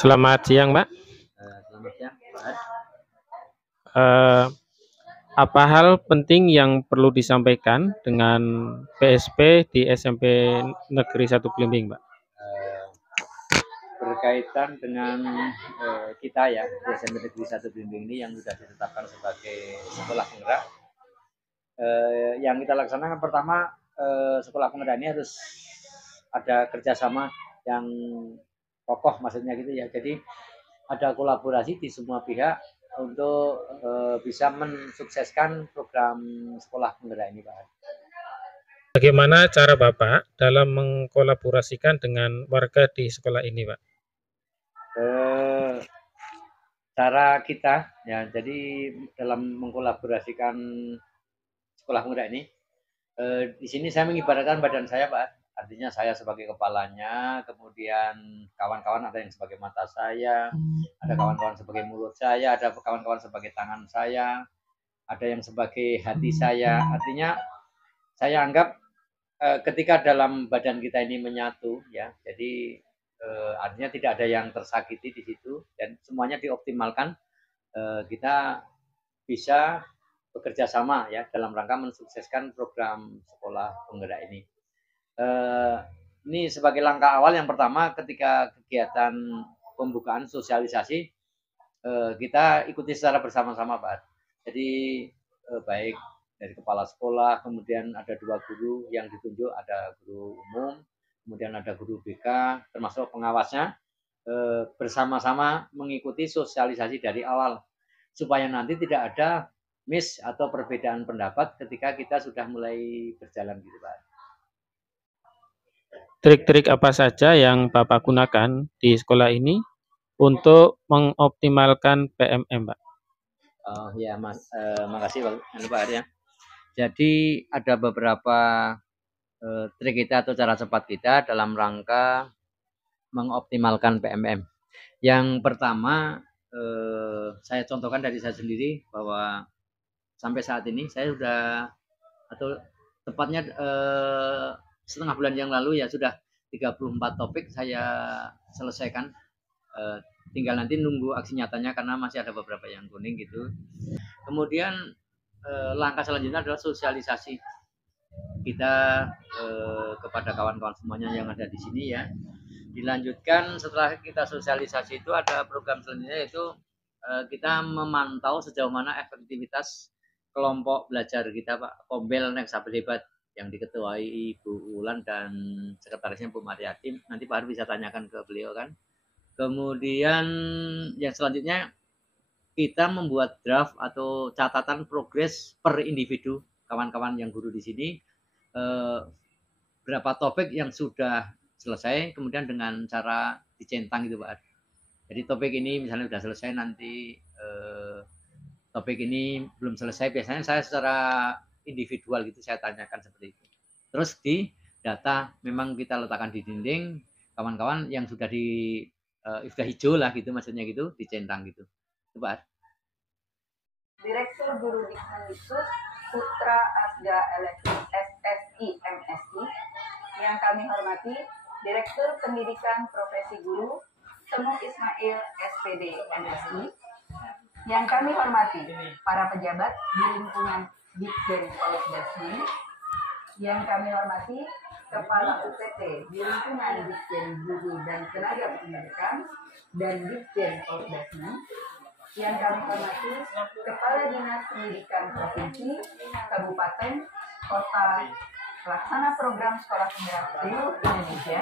Selamat siang, Mbak. Selamat siang, Pak. Eh, apa hal penting yang perlu disampaikan dengan PSP di SMP Negeri 1 Blimbing, Mbak? Eh, Berkaitan dengan kita ya di SMP Negeri 1 Blimbing ini yang sudah ditetapkan sebagai sekolah penggerak, yang kita laksanakan pertama, sekolah penggerak ini harus ada kerjasama yang kokoh, maksudnya gitu ya. Jadi ada kolaborasi di semua pihak untuk bisa mensukseskan program sekolah penggerak ini, Pak. Bagaimana cara Bapak dalam mengkolaborasikan dengan warga di sekolah ini, Pak? Eh, Cara kita ya, jadi dalam mengkolaborasikan sekolah muda ini, di sini saya mengibaratkan badan saya, Pak. Artinya saya sebagai kepalanya, kemudian kawan-kawan ada yang sebagai mata saya, ada kawan-kawan sebagai mulut saya, ada kawan-kawan sebagai tangan saya, ada yang sebagai hati saya. Artinya saya anggap ketika dalam badan kita ini menyatu ya, jadi artinya tidak ada yang tersakiti di situ dan semuanya dioptimalkan, kita bisa bekerja sama ya dalam rangka mensukseskan program sekolah penggerak ini. Eh, ini sebagai langkah awal yang pertama ketika kegiatan pembukaan sosialisasi, kita ikuti secara bersama-sama, Pak. Jadi baik dari kepala sekolah, kemudian ada 2 guru yang ditunjuk, ada guru umum, kemudian ada guru BK, termasuk pengawasnya, bersama-sama mengikuti sosialisasi dari awal supaya nanti tidak ada miss atau perbedaan pendapat ketika kita sudah mulai berjalan gitu, Pak. Trik-trik apa saja yang Bapak gunakan di sekolah ini untuk mengoptimalkan PMM, Pak? Oh ya, Mas, makasih Pak ya. Jadi ada beberapa trik kita atau cara cepat kita dalam rangka mengoptimalkan PMM. Yang pertama, saya contohkan dari saya sendiri bahwa sampai saat ini saya sudah, atau tepatnya setengah bulan yang lalu ya, sudah 34 topik saya selesaikan. Tinggal nanti nunggu aksi nyatanya karena masih ada beberapa yang kuning gitu. Kemudian langkah selanjutnya adalah sosialisasi kita kepada kawan-kawan semuanya yang ada di sini ya. Dilanjutkan setelah kita sosialisasi itu ada program selanjutnya, yaitu kita memantau sejauh mana efektivitas kelompok belajar kita, Pak. Kombel Next Sabel Hebat yang diketuai Ibu Ulan dan sekretarisnya Bu Mariati. Nanti Pak Har bisa tanyakan ke beliau kan. Kemudian yang selanjutnya kita membuat draft atau catatan progres per individu kawan-kawan yang guru di sini, berapa topik yang sudah selesai, kemudian dengan cara dicentang gitu, Pak. Jadi topik ini misalnya sudah selesai, nanti topik ini belum selesai, biasanya saya secara individual gitu saya tanyakan seperti itu. Terus di data memang kita letakkan di dinding, kawan-kawan yang sudah sudah hijau lah gitu, maksudnya gitu, dicentang gitu. Pak. Direktur Guru Dikmendikbud Putra Asga SSI MSI, yang kami hormati Direktur Pendidikan Profesi Guru Temu Ismail SPD MSI, yang kami hormati para pejabat di lingkungan Ditjen Polkdasmin, yang kami hormati Kepala UPT di lingkungan Ditjen Guru dan Tenaga Pendidikan dan Ditjen Polkdasmin, yang kami hormati Kepala Dinas Pendidikan Provinsi, Kabupaten, Kota, Pelaksana Program Sekolah Penggerak seluruh Indonesia,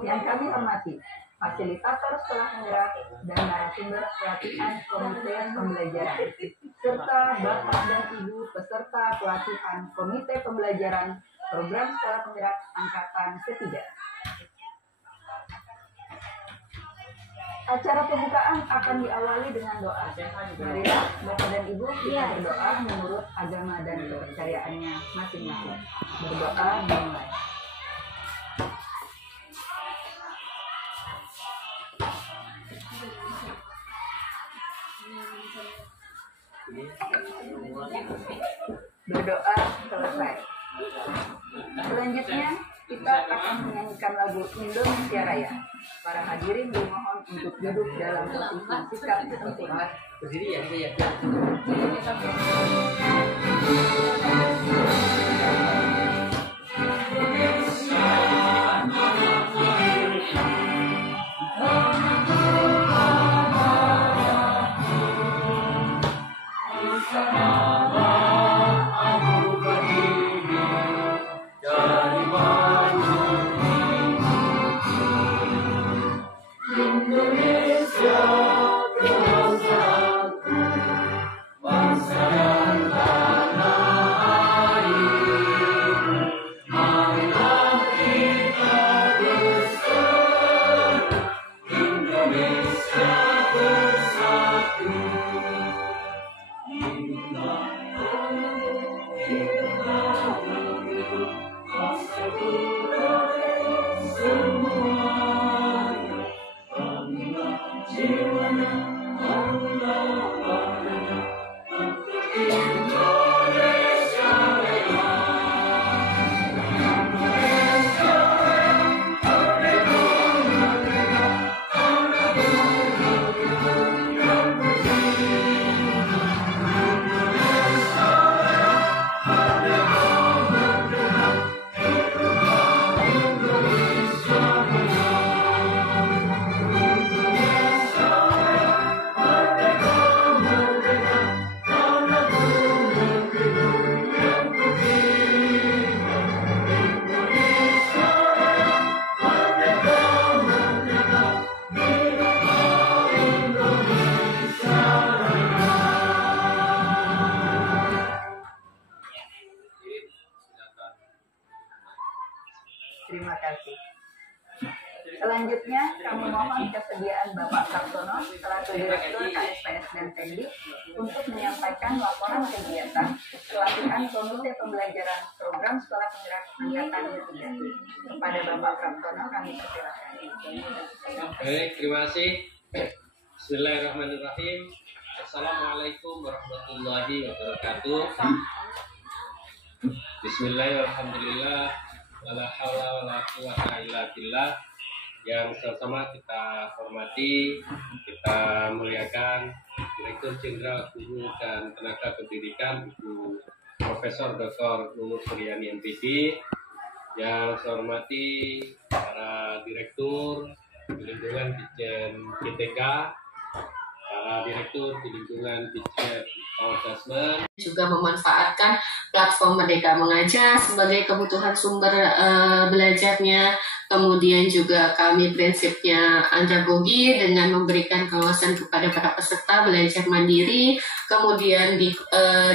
yang kami hormati fasilitator sekolah penggerak dan narasumber pelatihan komite pembelajaran, serta Bapak dan Ibu peserta pelatihan komite pembelajaran program sekolah penggerak angkatan ketiga. Acara pembukaan akan diawali dengan doa. Marilah Bapak dan Ibu kita berdoa menurut agama dan kepercayaannya masing-masing. Berdoa dimulai. Berdoa selesai. Selanjutnya kita akan menyanyikan lagu Indonesia Raya. Para hadirin dimohon untuk duduk dalam posisi sikap sempurna. Berdiri ya, ya. Terima kasih. Selanjutnya, kami mohon kesediaan Bapak Kartono selaku Direktur KSPS dan Tendi untuk menyampaikan laporan kegiatan pelatihan Komite Pembelajaran Program Sekolah Penggerak Angkatan Ketiga. Kepada Bapak Kartono kami persilakan. Baik, terima kasih. Bismillahirrahmanirrahim. Assalamualaikum warahmatullahi wabarakatuh. Bismillahirrahmanirrahim. Wala haula wala quwata illa billah. Yang sama-sama kita hormati, kita muliakan Direktur Jenderal Guru dan Tenaga Pendidikan Ibu Profesor Dr. Nunur Suryani MPD. Yang saya hormati para direktur di lingkungan Ditjen GTK, para direktur di lingkungan Ditjen Assessment, juga memanfaatkan platform Merdeka Mengajar sebagai kebutuhan sumber belajarnya. Kemudian juga kami prinsipnya andragogi dengan memberikan kawasan kepada para peserta belajar mandiri. Kemudian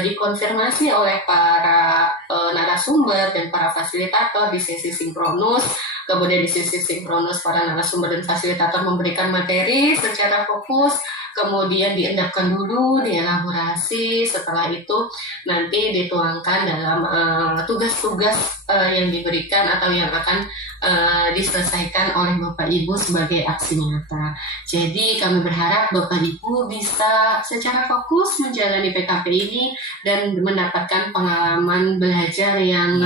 dikonfirmasi oleh para narasumber dan para fasilitator di sesi sinkronus. Kemudian di sesi sinkronus para narasumber dan fasilitator memberikan materi secara fokus. Kemudian diendapkan dulu, dielaborasi. Setelah itu nanti dituangkan dalam tugas-tugas yang diberikan atau yang akan diselesaikan oleh Bapak Ibu sebagai aksi nyata. Jadi kami berharap Bapak Ibu bisa secara fokus menjalani PKP ini dan mendapatkan pengalaman belajar yang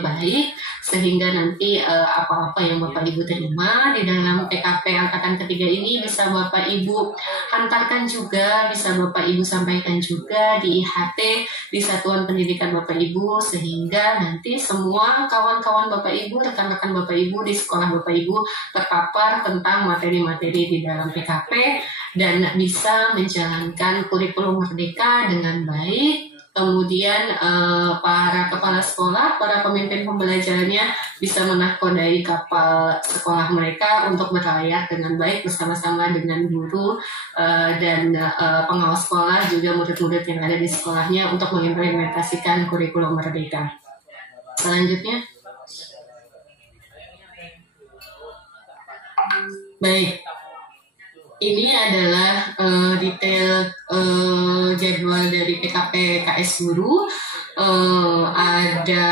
baik, sehingga nanti apa-apa yang Bapak Ibu terima di dalam PKP Angkatan Ketiga ini bisa Bapak Ibu hantarkan juga, bisa Bapak Ibu sampaikan juga di IHT, di Satuan Pendidikan Bapak Ibu, sehingga nanti semua kawan-kawan Bapak Ibu, rekan-rekan Bapak Ibu di sekolah Bapak Ibu terpapar tentang materi-materi di dalam PKP dan bisa menjalankan kurikulum merdeka dengan baik. Kemudian para kepala sekolah, para pemimpin pembelajarannya bisa menahkodai kapal sekolah mereka untuk berlayar dengan baik bersama-sama dengan guru dan pengawas sekolah, juga murid-murid yang ada di sekolahnya untuk mengimplementasikan kurikulum merdeka. Selanjutnya, baik. Ini adalah detail jadwal dari PKP KS Guru. Ada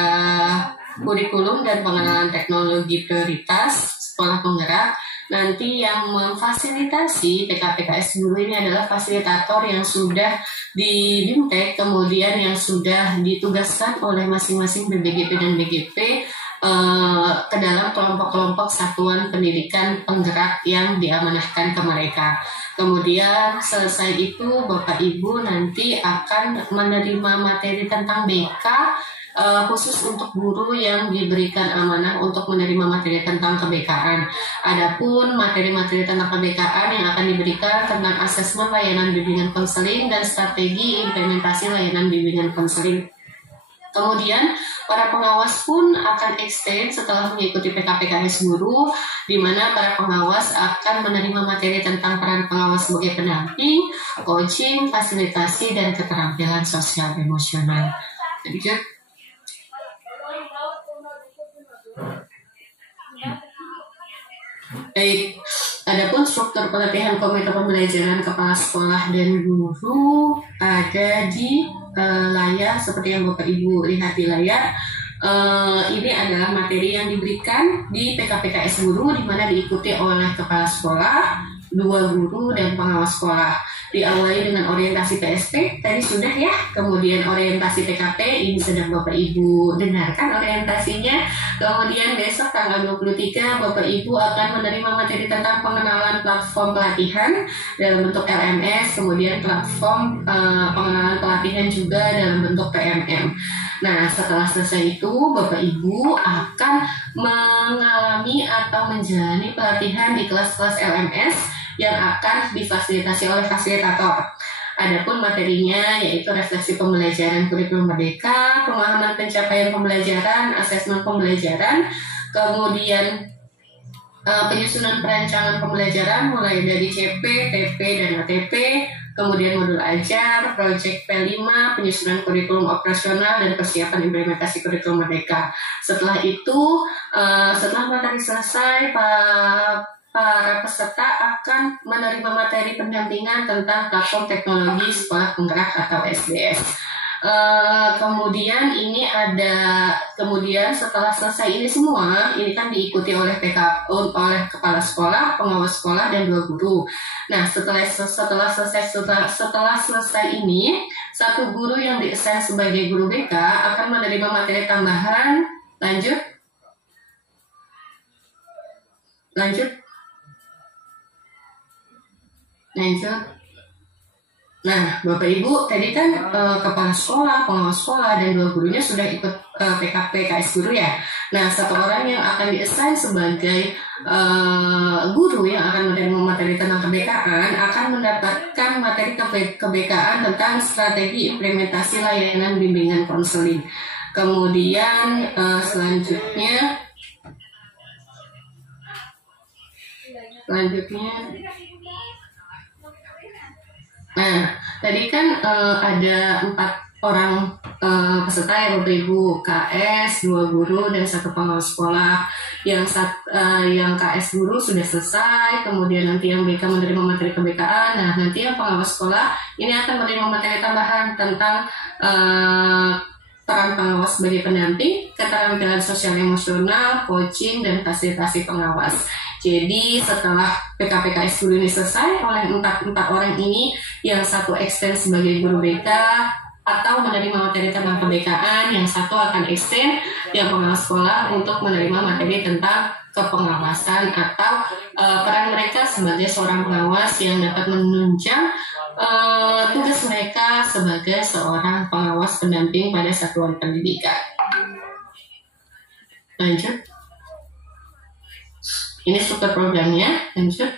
kurikulum dan pengenalan teknologi prioritas sekolah penggerak. Nanti yang memfasilitasi PKP KS Guru ini adalah fasilitator yang sudah di BIMTEK, kemudian yang sudah ditugaskan oleh masing-masing BBGP dan BGP ke dalam kelompok-kelompok satuan pendidikan penggerak yang diamanahkan ke mereka. Kemudian selesai itu Bapak Ibu nanti akan menerima materi tentang BK khusus untuk guru yang diberikan amanah untuk menerima materi tentang kebekaan. Adapun materi-materi tentang kebekaan yang akan diberikan tentang asesmen layanan bimbingan konseling dan strategi implementasi layanan bimbingan konseling. Kemudian para pengawas pun akan extend setelah mengikuti PKPKS guru, di mana para pengawas akan menerima materi tentang peran pengawas sebagai pendamping, coaching, fasilitasi, dan keterampilan sosial emosional. Lanjut. Baik, adapun struktur pelatihan komite pembelajaran kepala sekolah dan guru ada di layar seperti yang Bapak Ibu lihat di layar. Ini adalah materi yang diberikan di PKPKS guru, di mana diikuti oleh kepala sekolah, 2 guru, dan pengawas sekolah. Diawali dengan orientasi PSP, tadi sudah ya, kemudian orientasi PKP, ini sedang Bapak Ibu dengarkan orientasinya. Kemudian besok tanggal 23, Bapak Ibu akan menerima materi tentang pengenalan platform pelatihan dalam bentuk LMS, kemudian platform pengenalan pelatihan juga dalam bentuk PMM. Nah, setelah selesai itu, Bapak Ibu akan mengalami atau menjalani pelatihan di kelas-kelas LMS yang akan difasilitasi oleh fasilitator. Adapun materinya yaitu refleksi pembelajaran kurikulum merdeka, pemahaman pencapaian pembelajaran, asesmen pembelajaran, kemudian penyusunan perancangan pembelajaran mulai dari CP, TP, dan ATP, kemudian modul ajar, proyek P5, penyusunan kurikulum operasional, dan persiapan implementasi kurikulum merdeka. Setelah itu, setelah materi selesai, para peserta akan menerima materi pendampingan tentang platform teknologi sekolah penggerak atau SDS. Kemudian setelah selesai ini semua, ini kan diikuti oleh kepala sekolah, pengawas sekolah, dan 2 guru. Nah, setelah selesai ini, 1 guru yang di-assign sebagai guru BK akan menerima materi tambahan. Lanjut. Nah, Bapak Ibu, tadi kan kepala sekolah, pengawas sekolah, dan 2 gurunya sudah ikut PKPKS guru ya. Nah, 1 orang yang akan di-assign sebagai guru yang akan menerima materi tentang kebekaan akan mendapatkan materi kebekaan tentang strategi implementasi layanan bimbingan konseling. Kemudian selanjutnya nah, tadi kan ada 4 orang peserta ya Bapak Ibu, KS, 2 guru, dan 1 pengawas sekolah. Yang KS guru sudah selesai, kemudian nanti yang BK menerima materi kebekaan. Nah, nanti yang pengawas sekolah ini akan menerima materi tambahan tentang peran pengawas sebagai pendamping, keterampilan sosial emosional, coaching, dan fasilitasi pengawas. Jadi setelah PKPKS guru ini selesai, oleh 4 orang ini, yang 1 extend sebagai guru BK atau menerima materi tentang kebekaan, yang 1 akan extend yang pengawas sekolah untuk menerima materi tentang kepengawasan atau peran mereka sebagai seorang pengawas yang dapat menunjang tugas mereka sebagai seorang pengawas pendamping pada satuan pendidikan. Lanjut. Ini struktur programnya. Lanjut.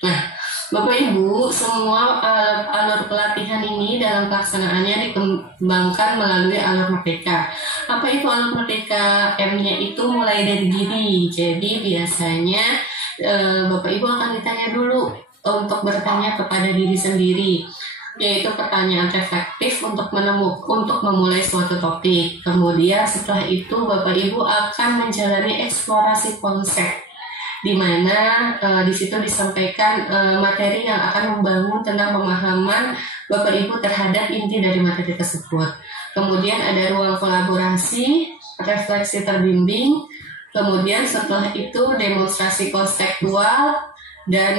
Nah, Bapak Ibu, semua alur pelatihan ini dalam pelaksanaannya dikembangkan melalui alur merdeka. Apa itu alur merdeka? M-nya itu mulai dari diri. Jadi biasanya Bapak Ibu akan ditanya dulu untuk bertanya kepada diri sendiri, yaitu pertanyaan reflektif untuk memulai suatu topik. Kemudian setelah itu Bapak Ibu akan menjalani eksplorasi konsep, di mana di situ disampaikan materi yang akan membangun tentang pemahaman Bapak Ibu terhadap inti dari materi tersebut. Kemudian ada ruang kolaborasi, refleksi terbimbing. Kemudian setelah itu demonstrasi konseptual, dan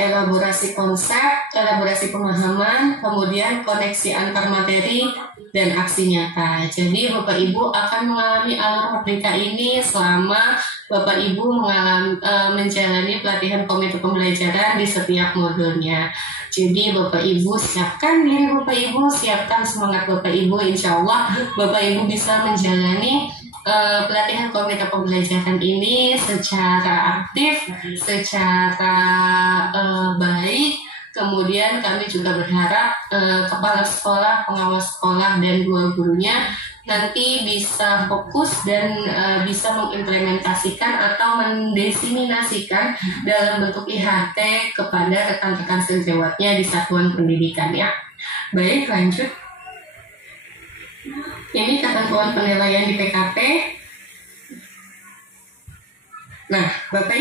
elaborasi konsep, elaborasi pemahaman, kemudian koneksi antar materi dan aksi nyata. Jadi Bapak Ibu akan mengalami alur merdeka ini selama Bapak Ibu menjalani pelatihan komite pembelajaran di setiap modulnya. Jadi Bapak Ibu siapkan diri Bapak Ibu, siapkan semangat Bapak Ibu. Insya Allah Bapak Ibu bisa menjalani pelatihan komite pembelajaran ini secara aktif, secara baik. Kemudian kami juga berharap kepala sekolah, pengawas sekolah, dan dua gurunya nanti bisa fokus dan bisa mengimplementasikan atau mendiseminasikan dalam bentuk IHT kepada rekan-rekan sejawatnya di satuan pendidikan ya. Baik, lanjut. Ini ketentuan penilaian di PKP. Nah, Bapak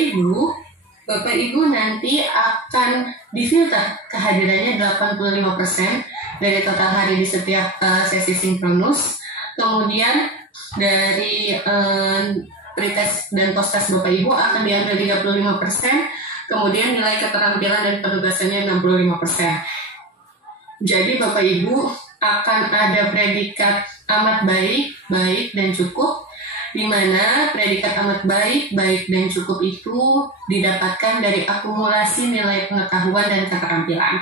Ibu nanti akan difilter kehadirannya 85% dari total hari di setiap sesi sinkronus. Kemudian dari pretest dan post-test Bapak Ibu akan diambil 35%. Kemudian nilai keterampilan dan penugasannya 65%. Jadi Bapak Ibu akan ada predikat amat baik, baik dan cukup, di mana predikat amat baik, baik dan cukup itu didapatkan dari akumulasi nilai pengetahuan dan keterampilan.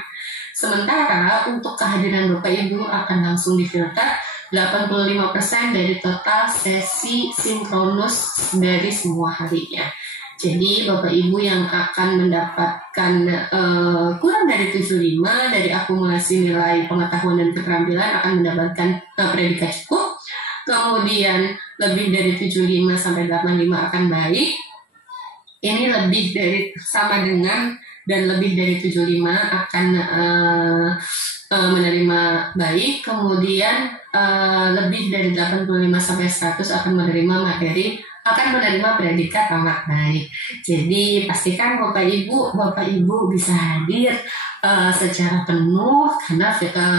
Sementara untuk kehadiran Bapak Ibu akan langsung difilter 85% dari total sesi sinkronus dari semua harinya. Jadi Bapak Ibu yang akan mendapatkan kurang dari 75 dari akumulasi nilai pengetahuan dan keterampilan akan mendapatkan predikat cukup. Kemudian lebih dari 75 sampai 85 akan baik. Ini lebih dari sama dengan dan lebih dari 75 akan menerima baik. Kemudian lebih dari 85 sampai 100 akan menerima materi, akan menerima predikat amat baik. Jadi pastikan Bapak Ibu bisa hadir secara penuh karena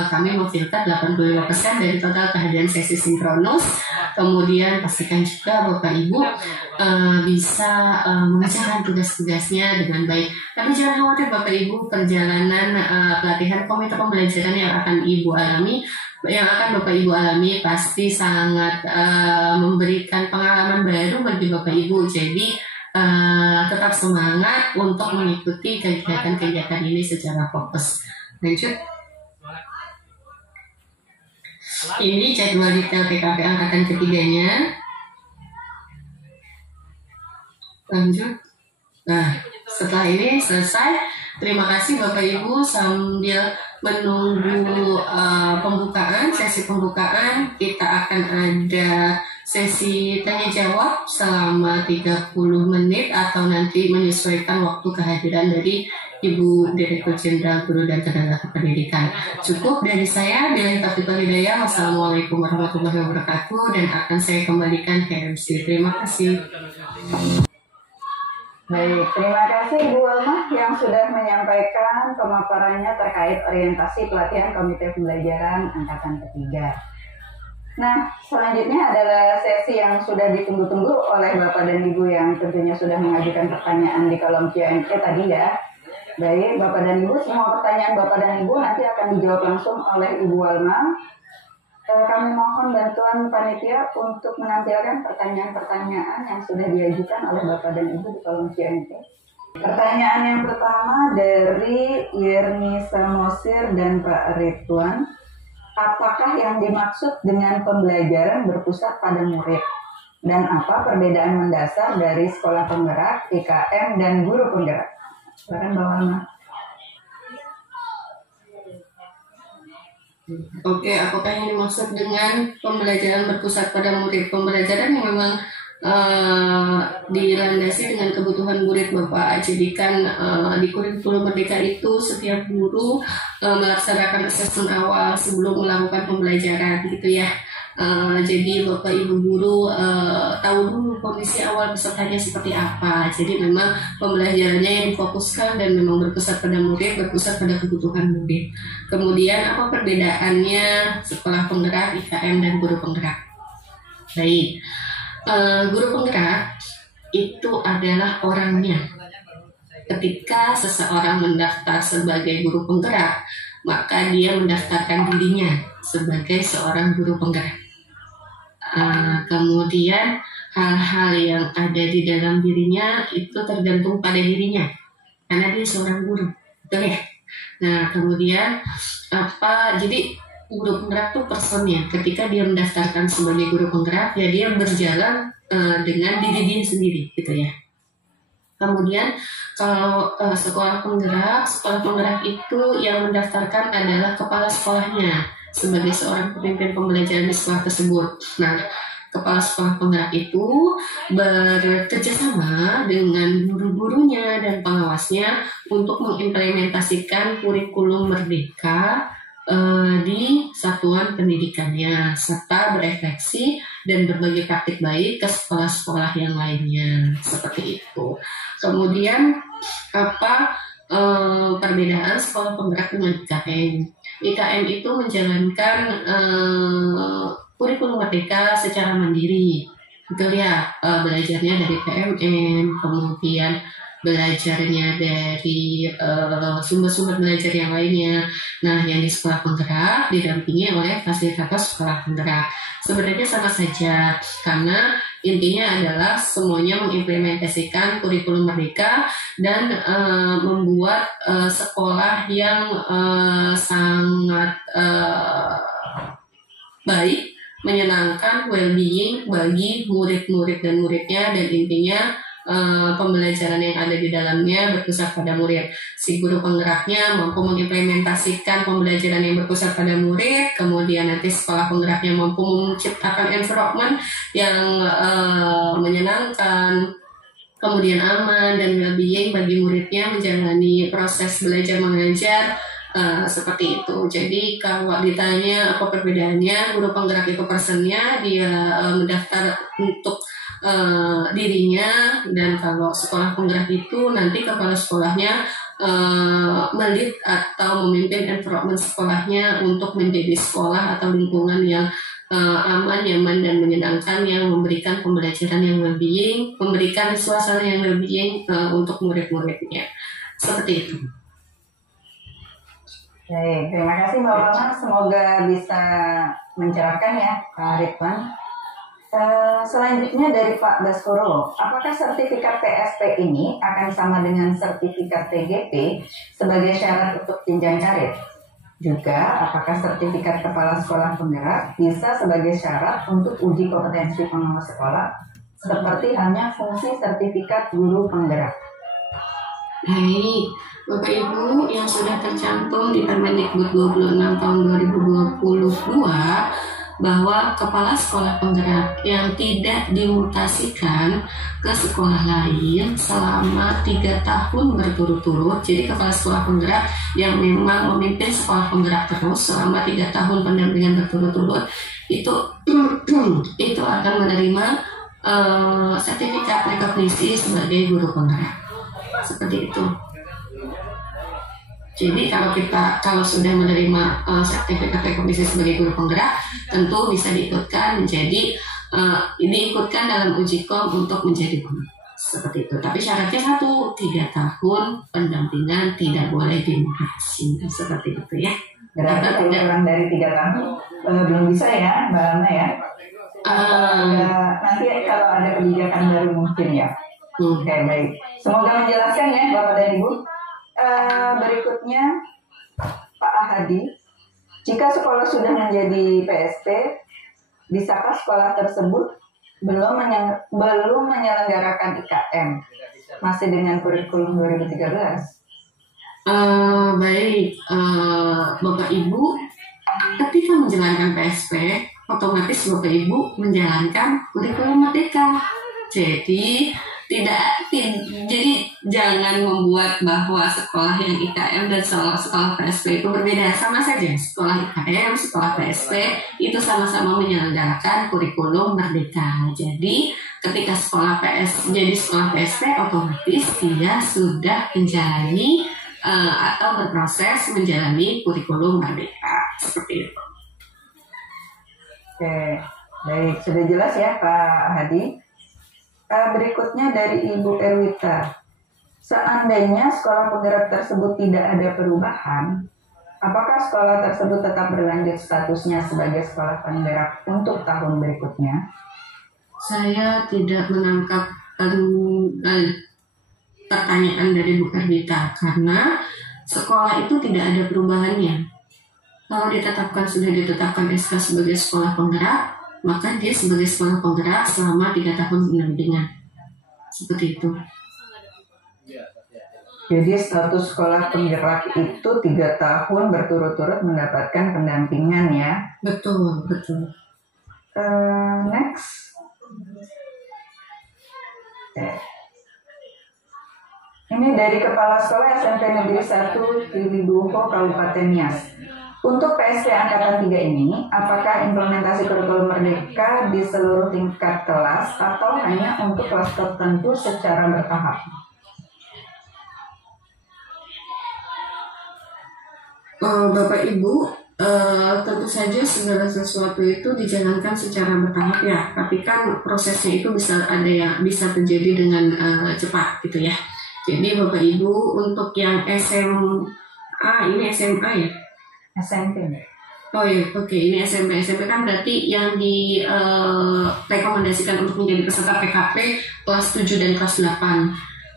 kami memfilter 85% dari total kehadiran sesi sinkronus. Kemudian pastikan juga Bapak Ibu bisa mengerjakan tugas-tugasnya dengan baik. Tapi jangan khawatir Bapak Ibu, perjalanan pelatihan komite pembelajaran yang akan Bapak Ibu alami pasti sangat memberikan pengalaman baru bagi Bapak Ibu. Jadi tetap semangat untuk mengikuti kegiatan-kegiatan ini secara fokus. Lanjut. Ini jadwal detail PKP angkatan ketiganya. Lanjut. Nah, setelah ini selesai. Terima kasih Bapak Ibu. Sambil menunggu sesi pembukaan, kita akan ada sesi tanya jawab selama 30 menit atau nanti menyesuaikan waktu kehadiran dari Ibu Direktur Jenderal Guru dan Tenaga Kependidikan. Cukup dari saya, billahi taufiq wal hidayah. Wassalamualaikum warahmatullahi wabarakatuh, dan akan saya kembalikan ke MC. Terima kasih. Baik, terima kasih Bu Alma yang sudah menyampaikan pemaparannya terkait orientasi pelatihan komite pembelajaran angkatan ketiga. Nah, selanjutnya adalah sesi yang sudah ditunggu-tunggu oleh Bapak dan Ibu yang tentunya sudah mengajukan pertanyaan di kolom Q&A tadi ya. Baik, Bapak dan Ibu, semua pertanyaan Bapak dan Ibu nanti akan dijawab langsung oleh Ibu Alma. Kami mohon bantuan panitia untuk menampilkan pertanyaan-pertanyaan yang sudah diajukan oleh Bapak dan Ibu di kolom Q&A. Pertanyaan yang pertama dari Yerni Samosir dan Pak Ridwan. Apakah yang dimaksud dengan pembelajaran berpusat pada murid? Dan apa perbedaan mendasar dari sekolah penggerak, IKM, dan guru penggerak? Silakan Mbak Alma. Oke, apakah yang dimaksud dengan pembelajaran berpusat pada murid? Pembelajaran yang memang dilandasi dengan kebutuhan murid Bapak. Jadi kan di kurikulum Merdeka itu setiap guru melaksanakan asesmen awal sebelum melakukan pembelajaran gitu ya. Jadi Bapak Ibu guru tahu dulu kondisi awal pesertanya seperti apa. Jadi memang pembelajarannya yang difokuskan dan memang berpusat pada murid, berpusat pada kebutuhan murid. Kemudian apa perbedaannya sekolah penggerak, IKM, dan guru penggerak? Baik, guru penggerak itu adalah orangnya. ketika seseorang mendaftar sebagai guru penggerak, maka dia mendaftarkan dirinya sebagai seorang guru penggerak. Kemudian hal-hal yang ada di dalam dirinya itu tergantung pada dirinya, karena dia seorang guru, betul ya? Nah, kemudian jadi guru penggerak itu personnya. Ketika dia mendaftarkan sebagai guru penggerak, ya dia berjalan dengan diri dia sendiri, gitu ya. Kemudian kalau sekolah penggerak itu yang mendaftarkan adalah kepala sekolahnya sebagai seorang pemimpin pembelajaran di sekolah tersebut. Nah, kepala sekolah penggerak itu bekerja sama dengan guru-gurunya dan pengawasnya untuk mengimplementasikan kurikulum merdeka di satuan pendidikannya, serta berefleksi dan berbagi praktik baik ke sekolah-sekolah yang lainnya, seperti itu. Kemudian perbedaan sekolah penggerak dengan IKM? IKM itu menjalankan kurikulum merdeka secara mandiri, betul ya, belajarnya dari PMN, kemudian belajarnya dari sumber-sumber belajar yang lainnya. Nah, yang di sekolah penggerak didampingi oleh fasilitator sekolah penggerak. Sebenarnya sama saja, karena intinya adalah semuanya mengimplementasikan kurikulum merdeka dan membuat sekolah yang sangat baik, menyenangkan, well-being bagi murid-murid dan muridnya, dan intinya pembelajaran yang ada di dalamnya berpusat pada murid. Si guru penggeraknya mampu mengimplementasikan pembelajaran yang berpusat pada murid, kemudian nanti sekolah penggeraknya mampu menciptakan environment yang menyenangkan, kemudian aman dan well-being bagi muridnya menjalani proses belajar mengajar. Seperti itu. Jadi kalau ditanya apa perbedaannya, guru penggerak itu personnya, dia mendaftar untuk dirinya, dan kalau sekolah penggerak itu nanti kepala sekolahnya melit atau memimpin environment sekolahnya untuk menjadi sekolah atau lingkungan yang aman, nyaman, dan menyenangkan, yang memberikan pembelajaran yang well-being, memberikan suasana yang well-being untuk murid-muridnya. Seperti itu. Baik, terima kasih Mbak Mama. Semoga bisa mencerahkan ya Pak Ridwan. Selanjutnya dari Pak Baskoro, apakah sertifikat PSP ini akan sama dengan sertifikat TGP sebagai syarat untuk jenjang karir? Juga, apakah sertifikat kepala sekolah penggerak bisa sebagai syarat untuk uji kompetensi pengawas sekolah, seperti halnya fungsi sertifikat guru penggerak? Baik, Bapak Ibu yang sudah tercantum di Permendikbud 26 tahun 2022 bahwa kepala sekolah penggerak yang tidak dimutasikan ke sekolah lain selama 3 tahun berturut-turut, jadi kepala sekolah penggerak yang memang memimpin sekolah penggerak terus selama 3 tahun pendampingan berturut-turut itu akan menerima sertifikat rekognisi sebagai guru penggerak. Seperti itu. Jadi kalau sudah menerima sertifikat rekognisi sebagai guru penggerak, tentu bisa diikutkan menjadi diikutkan dalam uji kom untuk menjadi guru. Seperti itu. Tapi syaratnya 3 tahun pendampingan, tidak boleh dimutasi. Seperti itu ya. Berarti kalau kurang dari 3 tahun belum bisa ya, Mbak Ana ya. Nanti kalau ada kebijakan baru mungkin ya. Oke, baik. Semoga menjelaskan ya Bapak dan Ibu. Berikutnya Pak Ahadi, jika sekolah sudah menjadi PSP, bisakah sekolah tersebut belum menyelenggarakan IKM masih dengan kurikulum 2013? Baik, Bapak Ibu, ketika menjalankan PSP, otomatis Bapak Ibu menjalankan kurikulum merdeka. Jadi jadi jangan membuat bahwa sekolah yang IKM dan sekolah PSP itu berbeda. Sama saja, sekolah IKM, sekolah PSP itu sama-sama menyelenggarakan kurikulum merdeka. Jadi ketika sekolah PSP, otomatis dia sudah menjalani atau berproses menjalani kurikulum merdeka. Seperti itu. Oke, baik, sudah jelas ya Pak Hadi. Berikutnya dari Ibu Erwita, Seandainya sekolah penggerak tersebut tidak ada perubahan, apakah sekolah tersebut tetap berlanjut statusnya sebagai sekolah penggerak untuk tahun berikutnya? Saya tidak menangkap pertanyaan dari Bu Ardita karena sekolah itu tidak ada perubahannya. Kalau sudah ditetapkan SK sebagai sekolah penggerak, maka dia sebagai sekolah penggerak selama 3 tahun pendampingan. Seperti itu. Jadi status sekolah penggerak itu 3 tahun berturut-turut mendapatkan pendampingan ya? Betul, betul. Next. Ini dari Kepala Sekolah SMP Negeri 1 Tilibuho Kabupaten Nias. Untuk PSP Angkatan 3 ini, apakah implementasi kurikulum Merdeka di seluruh tingkat kelas atau hanya untuk kelas tertentu secara bertahap? Bapak Ibu, tentu saja segala sesuatu itu dijalankan secara bertahap ya. Tapi kan prosesnya itu bisa terjadi dengan cepat gitu ya. Jadi Bapak Ibu untuk yang SMA ini SMA ya? SMP. Oh iya, oke. Ini SMP. SMP kan berarti yang direkomendasikan untuk menjadi peserta PKP kelas 7 dan kelas 8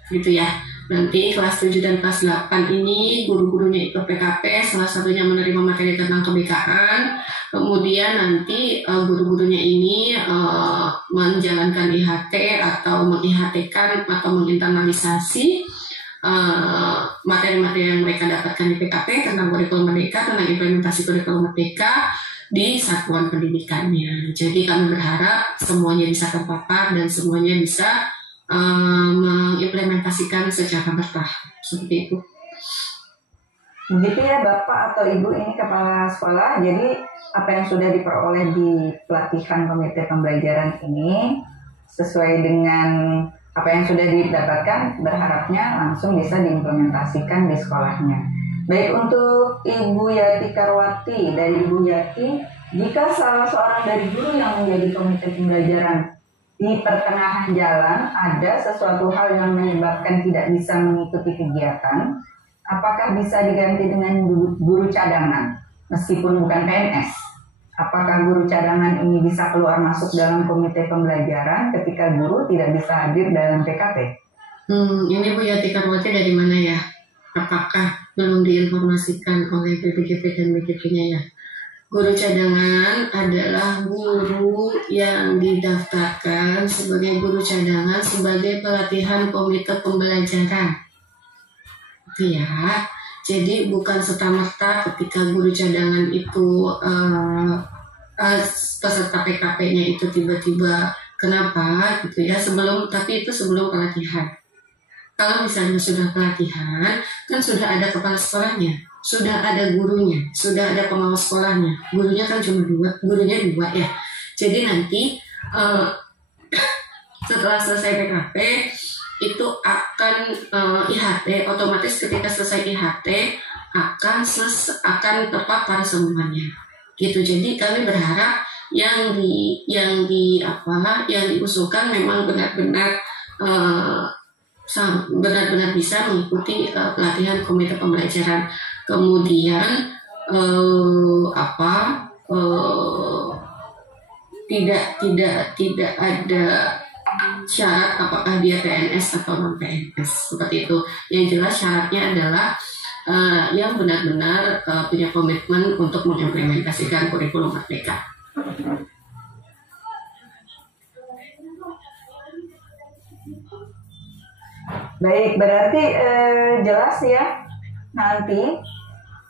gitu ya. Nanti kelas 7 dan kelas 8 ini guru-gurunya ikut PKP, salah satunya menerima materi tentang kebekaan. Kemudian nanti guru-gurunya ini menjalankan IHT atau meng-IHT-kan atau menginternalisasi materi-materi yang mereka dapatkan di PKP tentang kurikulum Merdeka, tentang implementasi kurikulum Merdeka di satuan pendidikannya. Jadi kami berharap semuanya bisa terpapar dan semuanya bisa mengimplementasikan secara bertahap seperti itu. Begitu ya Bapak atau Ibu, ini Kepala Sekolah. Jadi apa yang sudah diperoleh di pelatihan komite pembelajaran ini sesuai dengan apa yang sudah didapatkan, berharapnya langsung bisa diimplementasikan di sekolahnya. Baik, untuk Ibu Yati Karwati, dari Ibu Yati, jika salah seorang dari guru yang menjadi komite pembelajaran di pertengahan jalan ada sesuatu hal yang menyebabkan tidak bisa mengikuti kegiatan, apakah bisa diganti dengan guru cadangan meskipun bukan PNS? Apakah guru cadangan ini bisa keluar masuk dalam komite pembelajaran ketika guru tidak bisa hadir dalam PKP? Ini Bu Yati Karwati dari mana ya? Apakah belum diinformasikan oleh BPJP dan BPJP-nya ya? Guru cadangan adalah guru yang didaftarkan sebagai guru cadangan sebagai pelatihan komite pembelajaran. Itu ya. Jadi bukan serta-merta ketika guru cadangan itu peserta PKP-nya itu tiba-tiba kenapa gitu ya, tapi itu sebelum pelatihan. Kalau misalnya sudah pelatihan, kan sudah ada kepala sekolahnya, sudah ada gurunya, sudah ada pengawas sekolahnya. Gurunya kan cuma gurunya dua ya. Jadi nanti setelah selesai PKP itu akan IHT, otomatis ketika selesai IHT akan terpapar semuanya. Gitu. Jadi kami berharap yang diusulkan memang benar-benar bisa mengikuti pelatihan komite pembelajaran. Kemudian tidak ada syarat apakah dia PNS atau non PNS seperti itu. Yang jelas syaratnya adalah yang benar-benar punya komitmen untuk mengimplementasikan kurikulum Merdeka. Baik, berarti jelas ya, nanti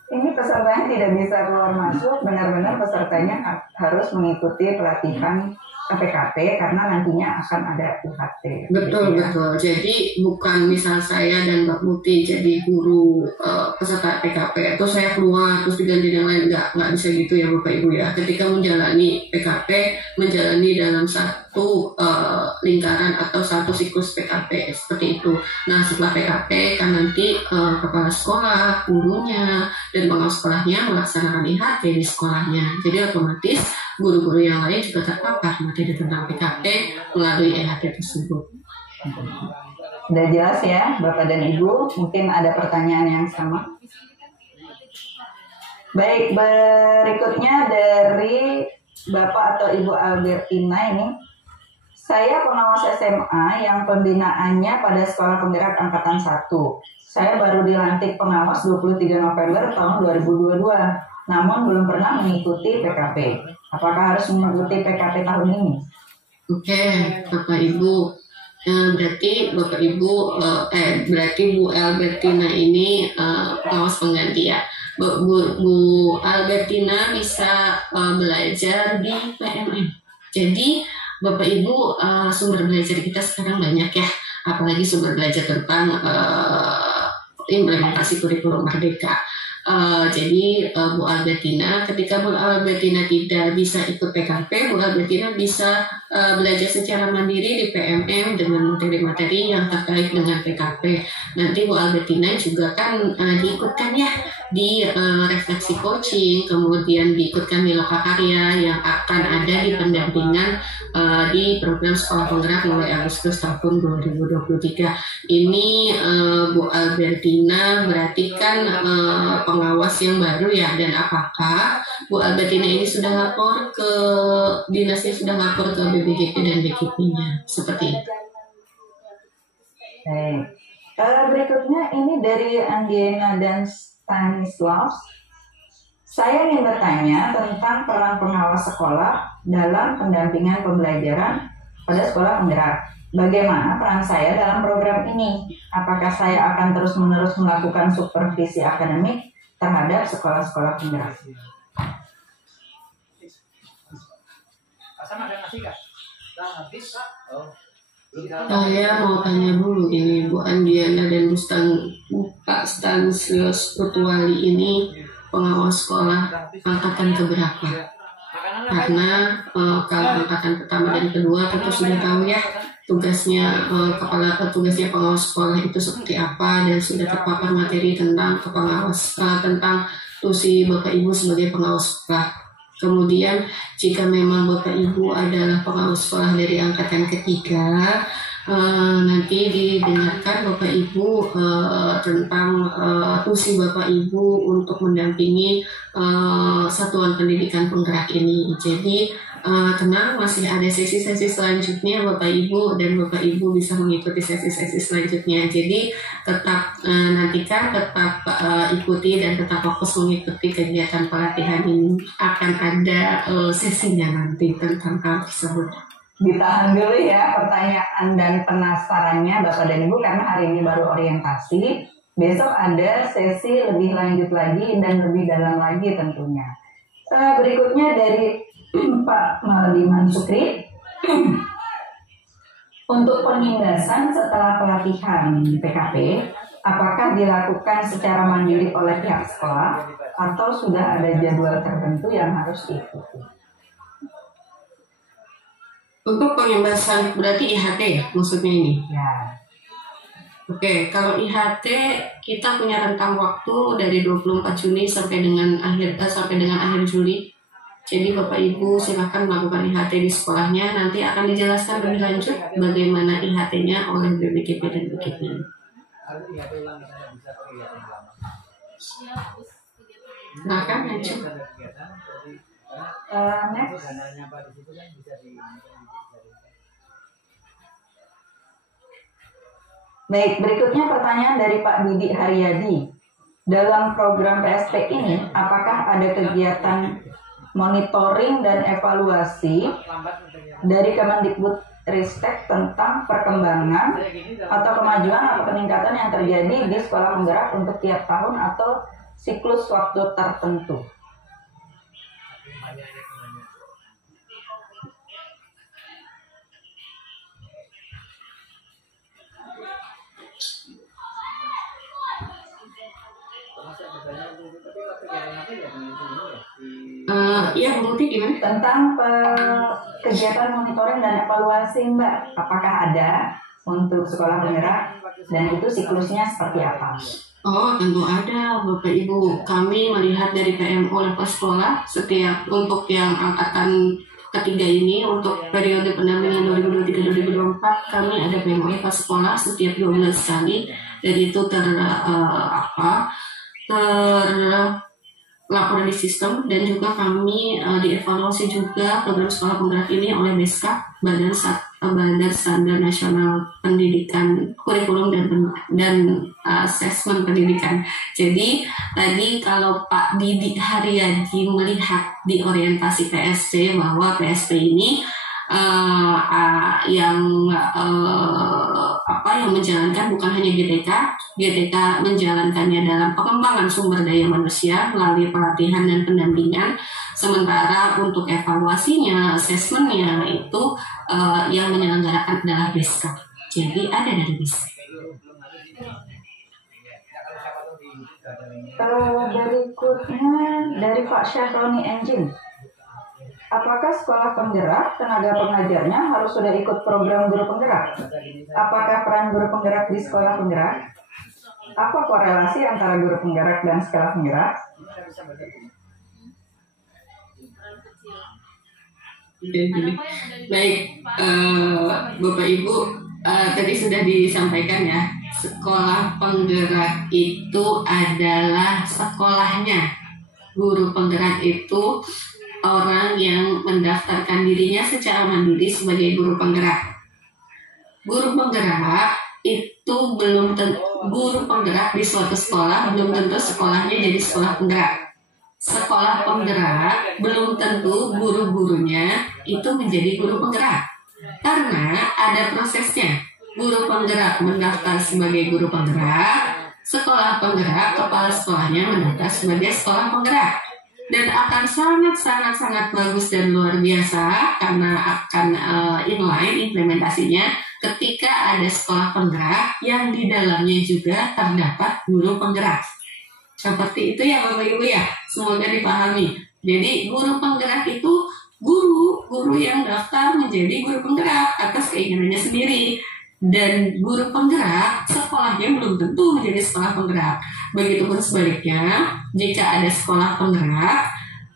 ini pesertanya tidak bisa keluar masuk, benar-benar pesertanya harus mengikuti pelatihan PKP karena nantinya akan ada UHT. Betul, ya. Betul. Jadi bukan misal saya dan Mbak Muti jadi guru peserta PKP atau saya keluar terus diganti yang lain, nggak bisa gitu ya Bapak Ibu ya. Ketika menjalani PKP, menjalani dalam satu lingkaran atau satu siklus PKP seperti itu. Nah setelah PKP kan nanti kepala sekolah, gurunya dan pengawas sekolahnya melaksanakan IHT di sekolahnya. Jadi otomatis guru-guru yang lain juga terpapar materi tentang PKP melalui IHT tersebut. Udah jelas ya Bapak dan Ibu, mungkin ada pertanyaan yang sama. Baik, berikutnya dari Bapak atau Ibu Albertina ini. Saya pengawas SMA yang pembinaannya pada Sekolah Penggerak Angkatan 1. Saya baru dilantik pengawas 23 November tahun 2022, namun belum pernah mengikuti PKP. Apakah harus mengikuti PKP tahun ini? Oke, Bapak Ibu. Berarti Bapak Ibu, berarti Bu Albertina ini pengawas pengganti ya. Bu Albertina bisa belajar di PMM. Jadi Bapak Ibu, sumber belajar kita sekarang banyak ya, apalagi sumber belajar tentang implementasi kurikulum Merdeka. Jadi Bu Albertina, ketika Bu Albertina tidak bisa ikut PKP, Bu Albertina bisa belajar secara mandiri di PMM dengan materi-materi yang terkait dengan PKP. Nanti Bu Albertina juga kan diikutkan ya di refleksi coaching, kemudian diikutkan di lokakarya yang akan ada di pendampingan di program Sekolah Penggerak mulai Agustus tahun 2023. Ini Bu Albertina berarti kan pengawas yang baru ya, dan apakah Bu Albertina ini sudah lapor ke dinasnya, sudah lapor ke BBGP dan BKP-nya seperti itu. Berikutnya ini dari Andiena dan Stanislaus. Saya ingin bertanya tentang peran pengawas sekolah dalam pendampingan pembelajaran pada sekolah penggerak. Bagaimana peran saya dalam program ini? Apakah saya akan terus-menerus melakukan supervisi akademik terhadap sekolah-sekolah penggerak? Saya mau tanya dulu ini Bu Andiana dan Pak Stanislaus Putuali ini pengawas sekolah angkatan keberapa? Karena kalau angkatan pertama dan kedua tentu sudah tahu ya tugasnya tugasnya pengawas sekolah itu seperti apa, dan sudah terpapar materi tentang tentang tusi Bapak Ibu sebagai pengawas sekolah. Kemudian jika memang Bapak Ibu adalah pengawas sekolah dari angkatan ketiga, nanti didengarkan Bapak Ibu tentang tusi Bapak Ibu untuk mendampingi satuan pendidikan penggerak ini. Jadi tenang, masih ada sesi-sesi selanjutnya Bapak Ibu, dan Bapak Ibu bisa mengikuti sesi-sesi selanjutnya. Jadi tetap nantikan, tetap ikuti dan tetap fokus mengikuti kegiatan pelatihan ini. Akan ada sesinya nanti tentang hal tersebut. Ditahan dulu ya pertanyaan dan penasarannya Bapak dan Ibu, karena hari ini baru orientasi. Besok ada sesi lebih lanjut lagi dan lebih dalam lagi tentunya. Berikutnya dari Pak Maldiman Sukri. Untuk penindasan setelah pelatihan PKP, apakah dilakukan secara mandiri oleh pihak sekolah atau sudah ada jadwal tertentu yang harus diikuti? Untuk pengimbasan berarti IHT ya maksudnya ini? Ya. Oke, kalau IHT kita punya rentang waktu dari 24 Juni sampai dengan akhir Juli. Jadi Bapak Ibu silakan melakukan IHT di sekolahnya. Nanti akan dijelaskan lebih lanjut bagaimana IHT-nya oleh BBKP dan BKP. Silakan lanjut. Next. Baik, berikutnya pertanyaan dari Pak Didi Haryadi. Dalam program PSP ini, apakah ada kegiatan monitoring dan evaluasi dari Kemendikbudristek tentang perkembangan atau kemajuan atau peningkatan yang terjadi di sekolah penggerak untuk tiap tahun atau siklus waktu tertentu? Ya, Bu Muti gimana? Tentang kegiatan monitoring dan evaluasi Mbak, apakah ada untuk sekolah penggerak dan itu siklusnya seperti apa? Oh, tentu ada Bapak Ibu. Kami melihat dari PMO level sekolah setiap untuk yang angkatan ketiga ini untuk periode pendampingan 2023-2024 kami ada PMOE pas sekolah setiap 2 bulan sekali, dan itu terlapor di sistem, dan juga kami dievaluasi juga program sekolah penggerak ini oleh BESKA, Badan Standar Nasional Pendidikan Kurikulum dan Asesmen Pendidikan. Jadi tadi kalau Pak Didi Haryadi melihat di orientasi PSP bahwa PSP ini yang menjalankan bukan hanya GTK menjalankannya dalam pengembangan sumber daya manusia melalui pelatihan dan pendampingan, sementara untuk evaluasinya, asesmennya itu yang menyelenggarakan adalah BESKA. Jadi ada dari BESKA. Berikutnya dari Pak Syahroni Engine. Apakah sekolah penggerak tenaga pengajarnya harus sudah ikut program guru penggerak? Apakah peran guru penggerak di sekolah penggerak? Apa korelasi antara guru penggerak dan sekolah penggerak? Baik, Bapak Ibu, tadi sudah disampaikan ya, sekolah penggerak itu adalah sekolahnya. Guru penggerak itu orang yang mendaftarkan dirinya secara mandiri sebagai guru penggerak. Guru penggerak itu belum tentu, guru penggerak di suatu sekolah belum tentu sekolahnya jadi sekolah penggerak. Sekolah penggerak belum tentu guru-gurunya itu menjadi guru penggerak, karena ada prosesnya. Guru penggerak mendaftar sebagai guru penggerak, sekolah penggerak kepala sekolahnya mendaftar sebagai sekolah penggerak, dan akan sangat bagus dan luar biasa karena akan inline implementasinya ketika ada sekolah penggerak yang di dalamnya juga terdapat guru penggerak. Seperti itu ya Bapak Ibu ya, semoga dipahami. Jadi guru penggerak itu guru yang daftar menjadi guru penggerak atas keinginannya sendiri. Dan guru penggerak sekolahnya belum tentu menjadi sekolah penggerak. Begitupun sebaliknya, jika ada sekolah penggerak,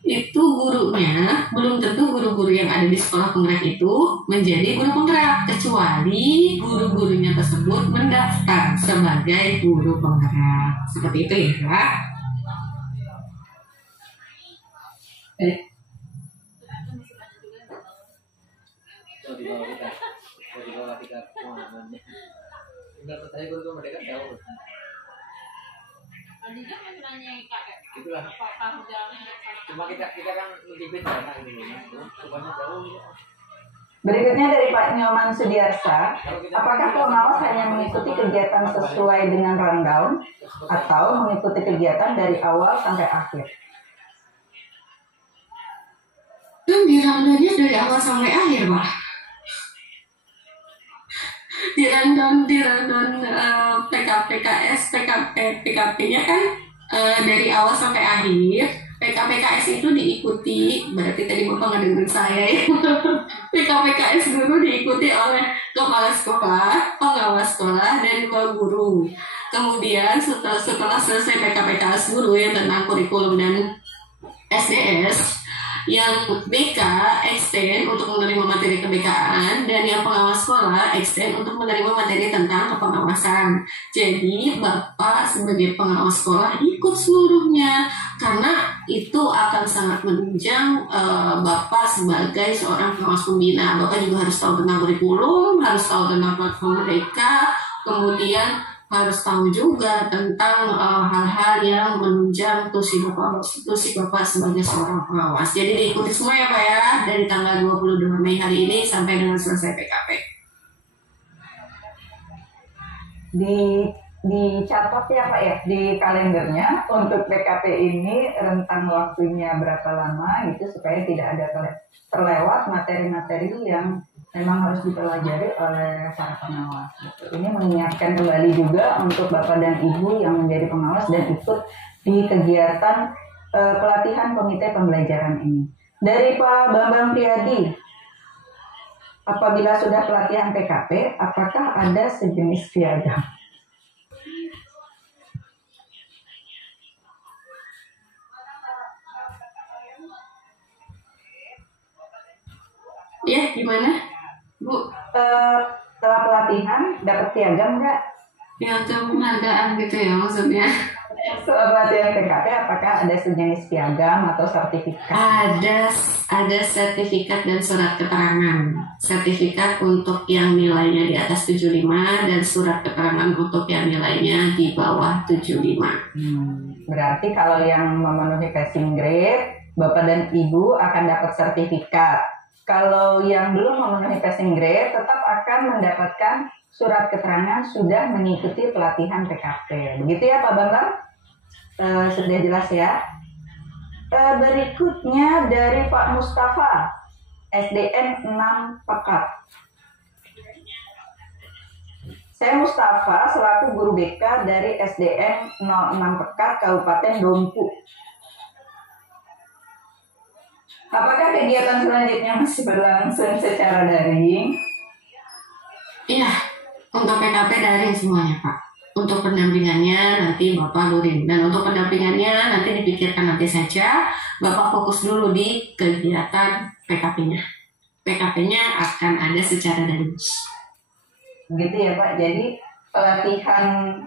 itu gurunya belum tentu guru-guru yang ada di sekolah penggerak itu menjadi guru penggerak, kecuali guru-gurunya tersebut mendaftar sebagai guru penggerak. Seperti itu ya. Itulah. Cuma kita kan ngintipin dana ini, rupanya jauh. Berikutnya dari Pak Nyoman Sudiarsa, apakah pengawas hanya mengikuti kegiatan sesuai dengan rundown atau mengikuti kegiatan dari awal sampai akhir? Dan di rundownnya dari awal sampai akhir, Pak. Di rundown PKP-nya kan dari awal sampai akhir. PKPKS itu diikuti, berarti tadi Bapak nggak dengerin saya ya. PKPKS guru diikuti oleh kepala sekolah, pengawas sekolah, dan 2 guru. Kemudian setelah selesai PKPKS guru yang tentang kurikulum dan SDS, yang BK extend untuk menerima materi keBK-an, dan yang pengawas sekolah extend untuk menerima materi tentang kepengawasan. Jadi Bapak sebagai pengawas sekolah ikut seluruhnya, karena itu akan sangat menunjang Bapak sebagai seorang pengawas pembina. Bapak juga harus tahu tentang kurikulum, harus tahu tentang platform mereka, kemudian harus tahu juga tentang hal-hal yang menunjang tusi Bapak sebagai seorang pengawas. Jadi diikuti semua ya Pak ya, dari tanggal 22 Mei hari ini sampai dengan selesai PKP. Dicatat ya Pak ya di kalendernya untuk PKP ini rentang waktunya berapa lama gitu, supaya tidak ada terlewat materi-materi yang memang harus dipelajari oleh para pengawas. Ini mengingatkan kembali juga untuk Bapak dan Ibu yang menjadi pengawas dan ikut di kegiatan pelatihan komite pembelajaran ini. Dari Pak Bambang Priyadi, apabila sudah pelatihan PKP, apakah ada sejenis piagam? Ya, gimana, Bu? Setelah pelatihan dapat piagam nggak? Piagam penghargaan gitu ya maksudnya? Setelah pelatihan PKP apakah ada sejenis piagam atau sertifikat? Ada sertifikat dan surat keterangan. Sertifikat untuk yang nilainya di atas 75 dan surat keterangan untuk yang nilainya di bawah 75. Berarti kalau yang memenuhi passing grade, Bapak dan Ibu akan dapat sertifikat. Kalau yang belum memenuhi passing grade, tetap akan mendapatkan surat keterangan sudah mengikuti pelatihan PKP. Begitu ya Pak Bambang? Sudah jelas ya. Berikutnya dari Pak Mustafa, SDN 6 Pekat. Saya Mustafa selaku guru BK dari SDN 06 Pekat, Kabupaten Dompu. Apakah kegiatan selanjutnya masih berlangsung secara daring? Iya, untuk PKP daring semuanya Pak. Untuk pendampingannya nanti Bapak luring. Dan untuk pendampingannya nanti dipikirkan nanti saja. Bapak fokus dulu di kegiatan PKP-nya. PKP-nya akan ada secara daring. Begitu ya Pak. Jadi pelatihan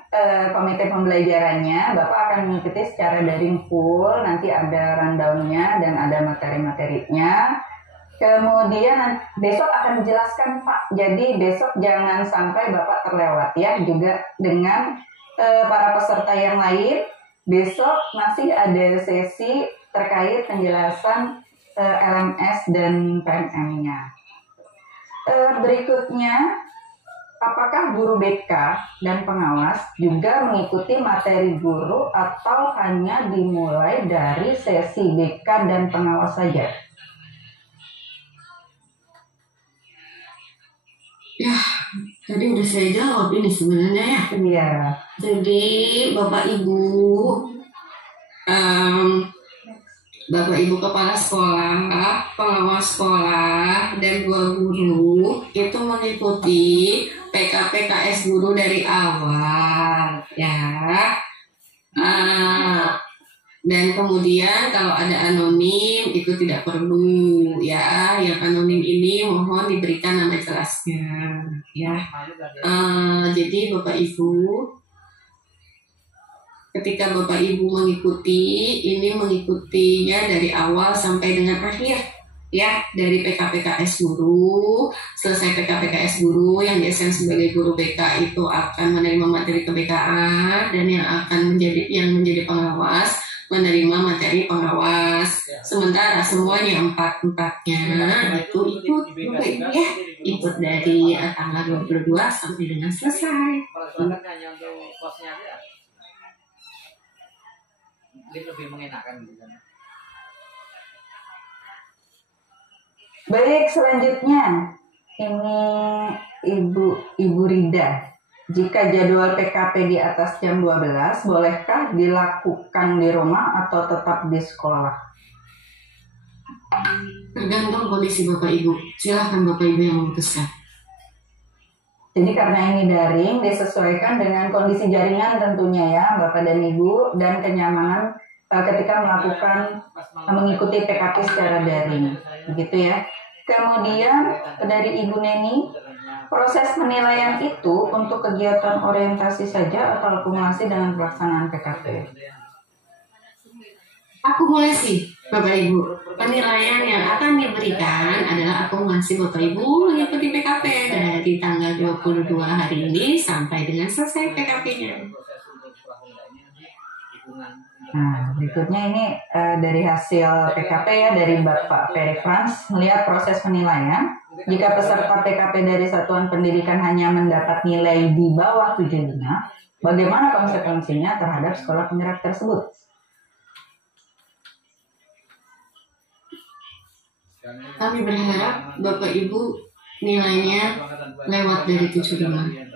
komite pembelajarannya Bapak akan mengikuti secara daring full. Nanti ada rundown-nya dan ada materi-materinya. Kemudian besok akan dijelaskan Pak. Jadi besok jangan sampai Bapak terlewat ya. Juga dengan para peserta yang lain. Besok masih ada sesi terkait penjelasan LMS dan PMM-nya. Berikutnya, apakah guru BK dan pengawas juga mengikuti materi guru atau hanya dimulai dari sesi BK dan pengawas saja? Ya, tadi udah saya jawab ini sebenarnya ya. Iya. Jadi Bapak Ibu kepala sekolah, pengawas sekolah, dan guru itu mengikuti PKPKS guru dari awal ya. Dan kemudian kalau ada anonim itu tidak perlu ya. Yang anonim ini mohon diberikan nama jelasnya ya. Jadi Bapak Ibu, ketika Bapak Ibu mengikuti, ini mengikutinya dari awal sampai dengan akhir ya, dari PKPKS guru. Selesai PKPKS guru, yang diassign sebagai guru BK itu akan menerima materi ke-BK-an, dan yang menjadi pengawas menerima materi pengawas. Sementara semuanya empat-empatnya itu ikut Bapak Ibu ya, ikut dari tanggal 22 sampai dengan selesai. Hanya untuk kosnya aja. Lebih mengenakan gitu kan. Baik, selanjutnya ini Ibu Rida. Jika jadwal PKP di atas jam 12, bolehkah dilakukan di rumah atau tetap di sekolah? Tergantung kondisi Bapak Ibu. Silahkan Bapak Ibu yang memutuskan. Jadi karena ini daring, disesuaikan dengan kondisi jaringan tentunya ya Bapak dan Ibu, dan kenyamanan ketika mengikuti PKP secara daring. Begitu ya. Kemudian dari Ibu Neni, proses penilaian itu untuk kegiatan orientasi saja atau akumulasi dengan pelaksanaan PKP? Akumulasi, Bapak Ibu. Penilaian yang akan diberikan adalah akumulasi Bapak Ibu mengikuti PKP dari tanggal 22 hari ini sampai dengan selesai PKP-nya. Nah, berikutnya ini dari hasil PKP ya, dari Bapak Ferry Frans, melihat proses penilaian. Jika peserta PKP dari satuan pendidikan hanya mendapat nilai di bawah 75, bagaimana konsekuensinya terhadap sekolah penggerak tersebut? Kami berharap Bapak Ibu nilainya lewat dari 75.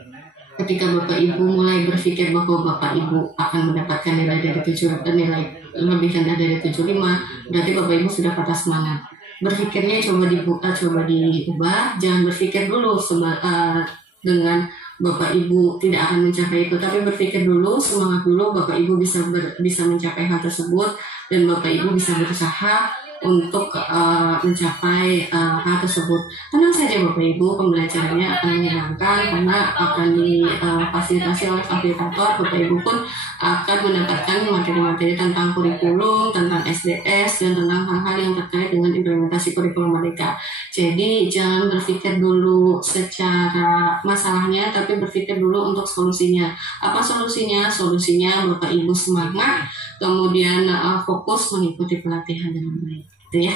Ketika Bapak Ibu mulai berpikir bahwa Bapak Ibu akan mendapatkan nilai dari 75, nilai lebih rendah dari 75, berarti Bapak Ibu sudah patah semangat. Berpikirnya coba diubah, jangan berpikir dulu dengan Bapak Ibu tidak akan mencapai itu, tapi berpikir dulu, semangat dulu, Bapak Ibu bisa mencapai hal tersebut, dan Bapak Ibu bisa berusaha untuk mencapai hal tersebut. Tenang saja Bapak Ibu, pembelajarannya akan menyenangkan karena akan difasilitasi oleh fasilitator. Bapak Ibu pun akan mendapatkan materi-materi tentang kurikulum, tentang SDS, dan tentang hal-hal yang terkait dengan implementasi kurikulum mereka. Jadi jangan berpikir dulu secara masalahnya, tapi berpikir dulu untuk solusinya. Apa solusinya? Solusinya Bapak Ibu semangat, kemudian fokus mengikuti pelatihan dengan baik, gitu ya.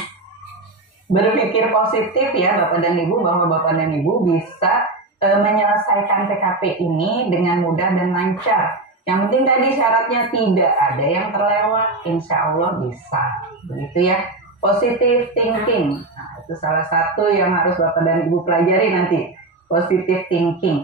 Berpikir positif ya Bapak dan Ibu, bahwa Bapak dan Ibu bisa menyelesaikan PKP ini dengan mudah dan lancar. Yang penting tadi syaratnya tidak ada yang terlewat, insya Allah bisa. Begitu ya, positive thinking. Nah, itu salah satu yang harus Bapak dan Ibu pelajari nanti, positive thinking.